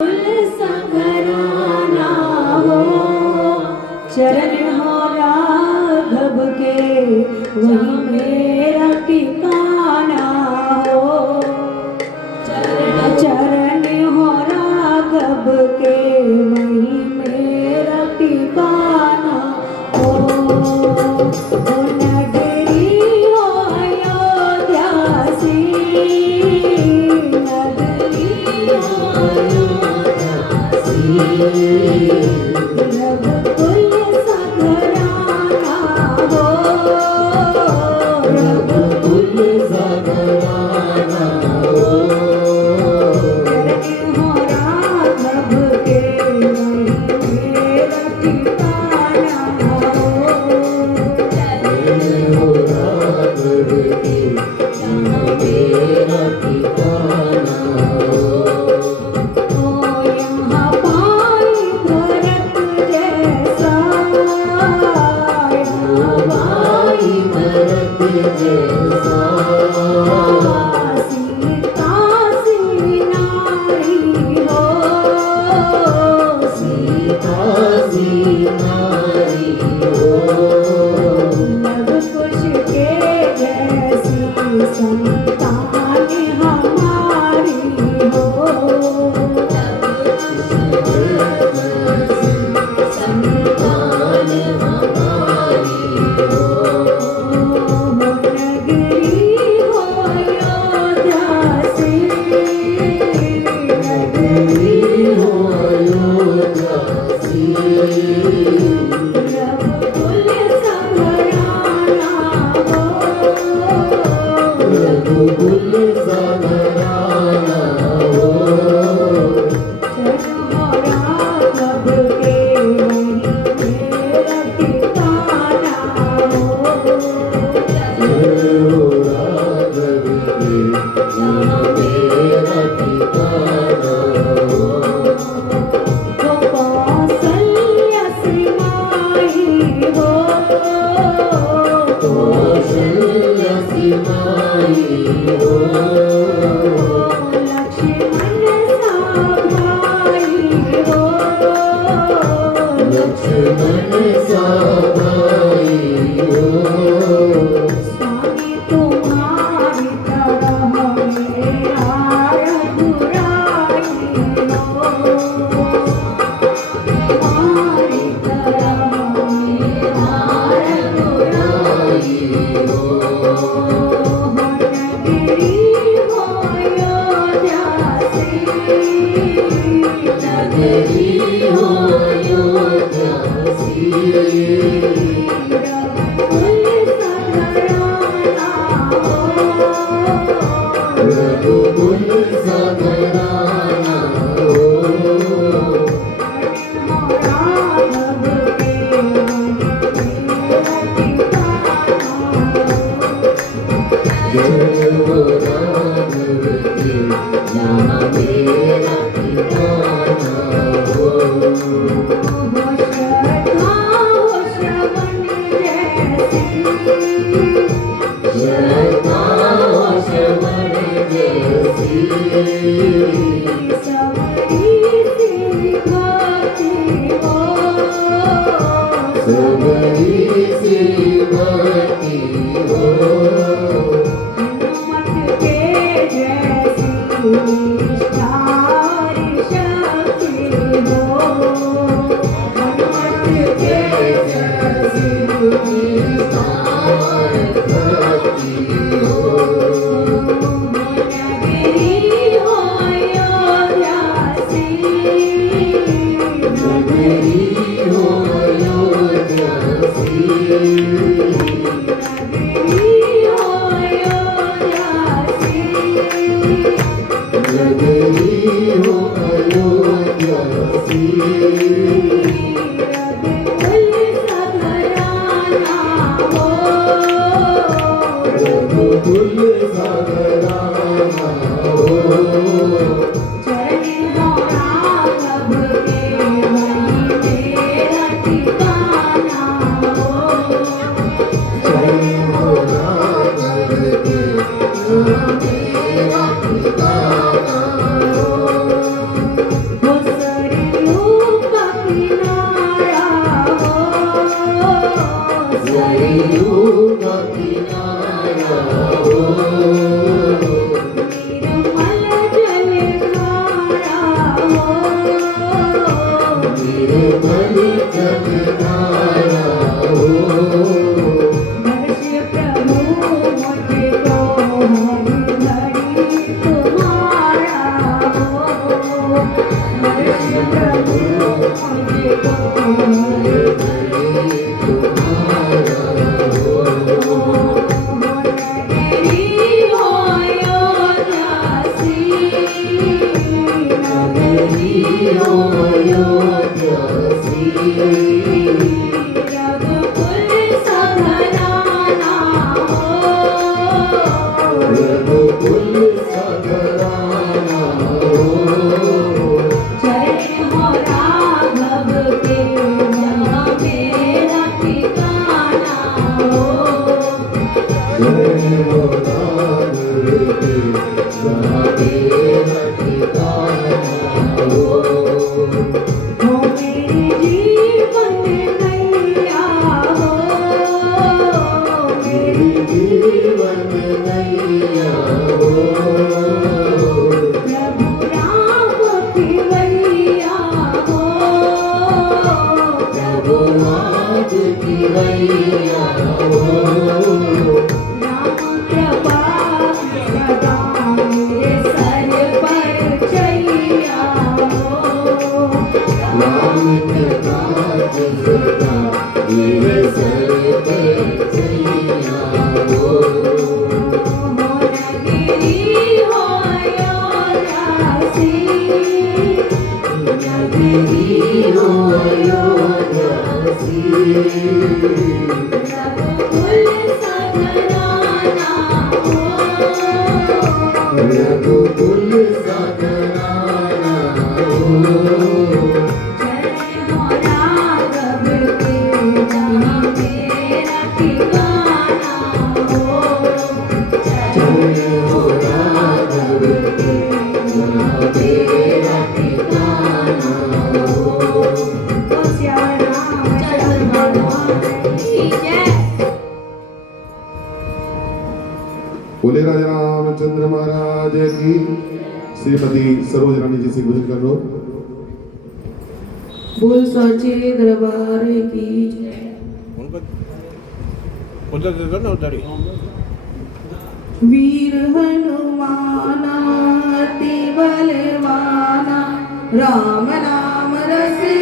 संघराना हो, चरण हो राघव के वही मेरा ठिकाना हो। चरण हो राघव के वही मेरा ठिकाना हो। नगरी हो अयोध्या सी, नगरी हो अयोध्या सी, रघुकुल संघराना हो, रघुकुल संघराना हो। चरण हो राघव के वही मेरा ठिकाना हो। चरण हो राघव के जहाँ मेरा ठिकाना हो। ओ यहाँ पाई भरत जैसा, यहाँ पाई भरत जैसा, सीता सी नारी हो, सीता सी नारी हो। लव कुश के जैसी संतान हमारी हो, लव कुश के जैसी संतान हमारी हो। नगरी हो अयोध्या सी, नगरी हो अयोध्या सी, रघुकुल संघराना हो, रघुकुल संघराना हो। चरण हो राघव के वही मेरा ठिकाना हो। चरण हो राघव के जहाँ मेरा ठिकाना हो। कौसल्या सी माई हो, कौसल्या सी माई हो। लक्ष्मण सा भाई हो, लक्ष्मण सा भाई हो। स्वामी तुम्हारी तरह मेरा रघुराई हो, तुम्हारी तरह मेरा रघुराई हो। नगरी हो अयोध्या सी, नगरी हो अयोध्या सी, रघुकुल संघराना हो, रघुकुल संघराना हो। राघव के वही मेरा ठिकाना हो। जय हो राघव के जहाँ मेरा ठिकाना हो। श्रद्धा हो श्रवण जैसी, श्रद्धा हो श्रवण जैसी, सबरी सी भक्ति हो, सबरी सी भक्ति हो। हनुमत के जैसी निष्ठार शक्ति हो, हनुमत के जैसी निष्ठार भक्ति हो। नगरी हो अयोध्या सी, नगरी हो अयोध्या सी, नगरी हो अयोध्या सी, नगरी हो अयोध्या सी, रघुकुल संघराना हो, रघुकुल संघराना हो। चरण हो राघव के वही मेरा ठिकाना हो, चरण हो राघव के वही मेरा ठिकाना हो। हो निर्मल जगनाया हो दर्श प्रभु मुझको हर घड़ी तुम्हारा हो दर्श प्रभु मुझको हर घड़ी तुम्हारा हो नगरी हो योदासी नगरी हो योदासी रघुकुल सघराना हो रघुकुल सघराना हो चरण हो राघव के जहाँ मेरा ठिकाना हो जय हो राघव के जहाँ तेरा ठिकाना हो मेरे जीवन नैया हो मेरी जीवन नैया हो प्रभु राम खिवैया हो प्रभु आप की रैया हो राम कृपा सदा मेरे सर पर छैया हो राम कृपा सदा मेरे सर पर छैया हो नगरी हो योदासी नगरी हो योदासी रघुकुल सघराना हो रघुकुल सघराना हो चरण हो राघव के जहाँ मेरा ठिकाना हो जय हो राघव के जहाँ तेरा ठिकाना हो श्याम रामचंद्र भगवान की जय। बोले राजा रामचंद्र महाराज की। श्रीमती सरोज रानी जी से गुजर कर लो। बोल साचे दरबार की जय। उधर दे दो ना उधर ही वीर हनुमाना अति बलवाना राम नाम रसे